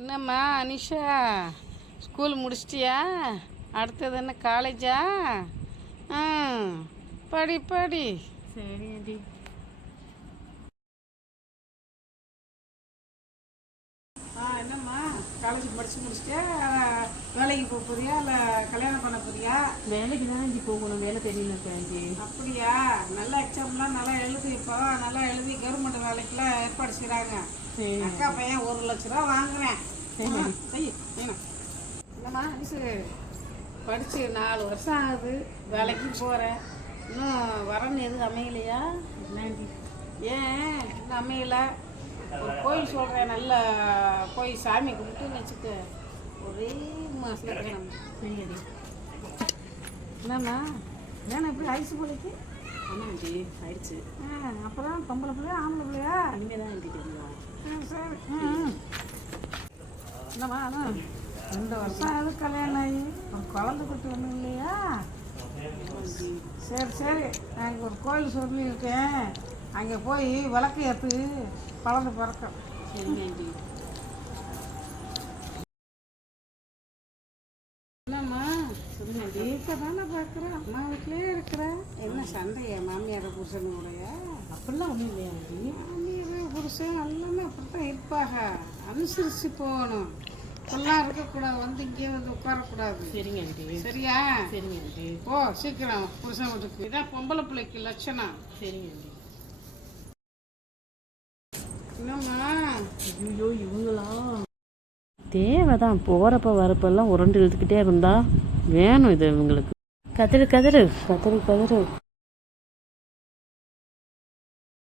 என்னம்மா அனிஷா, ஸ்கூல் முடிச்சிட்டியா? அடுத்தது என்ன காலேஜா? படி படி. சரி ஆண்டி. என்னம்மா காலேஜ் முடிச்சிட்டியா? வேலைக்கு போக போறியா இல்லை கல்யாணம் பண்ண போறியா? வேலைக்கு தான் ஆண்டி போகணும், வேலை தெரியல இருக்கேன் ஆண்டி. அப்படியா? நல்லா எக்ஸாம்லாம் நல்லா எழுதி, இப்போ நல்லா எழுதி கவர்மெண்ட் வேலைக்கெல்லாம் ஏற்பாடு செய்கிறாங்க. சரி அக்கா பையன் 1,00,000 ரூபா வாங்குறேன். என்னம்மா அனிஷு, படித்து 4 வருஷம் ஆகுது, வேலைக்கு போகிறேன், இன்னும் வரன்னு எதுவும் அமையலையா? ஆண்டி ஏன் இன்னும் அமையலை? ஒரு கோயில் சொல்கிறேன், நல்லா போய் சாமி கும்பிட்டுன்னு வச்சுக்க, ஒரே மாதத்துக்கு நம்ம. சரி ஆண்டி. என்னம்மா வேணும் எப்படி ஐஸ் போலிக்கு? ஆமாம் ஆண்டி, ஆயிடுச்சு. அப்போ தான் பொம்பளை பிள்ளையா ஆம்பளை பிள்ளையா? இனிமேல் தான் ஆண்டி தெரியும். சரி. என்னம்மா 2 வருஷம் ஆகுது கல்யாணம் ஆகி, ஒரு குழந்தை குட்டி ஒன்றும் இல்லையா? சரி சரி, நான் இங்கே ஒரு கோயில் சொல்லியிருக்கேன், அங்கே போய் விளக்கு ஏற்று குழந்தை பிறக்கும். சரிங்க ஆண்டி. என்னம்மா சொல்லுங்க ஆண்டி. வீட்டில் தானே பார்க்குறேன், அம்மா வீட்டிலே இருக்கிறேன். என்ன சண்டையா மாமியார் புருஷன் கூடயா? அப்படிலாம் ஒன்றும் இல்லையா ஆண்டி? மாமியார் புருஷன் எல்லாமே அப்படித்தான் இருப்பாக, அனுசரித்து போகணும். இப்பெல்லாம் இருக்கக்கூடாது, வந்து இங்கே வந்து உட்காரக்கூடாது. சரிங்க ஆண்டி. சரியா? சரிங்க ஆண்டி. ஓ சீக்கிரம் புருஷன் வீட்டுக்கு. இதான் பொம்பளை பிள்ளைக்கு லட்சணம். சரிங்க ஆண்டி. என்னம்மா ஐயோ இவங்களா தேவைதான், போகிறப்ப வரப்பெல்லாம் உருண்டு இழுத்துக்கிட்டே இருந்தா வேணும் இது இவங்களுக்கு. கதிரு கதிரு கதிரு கதிரு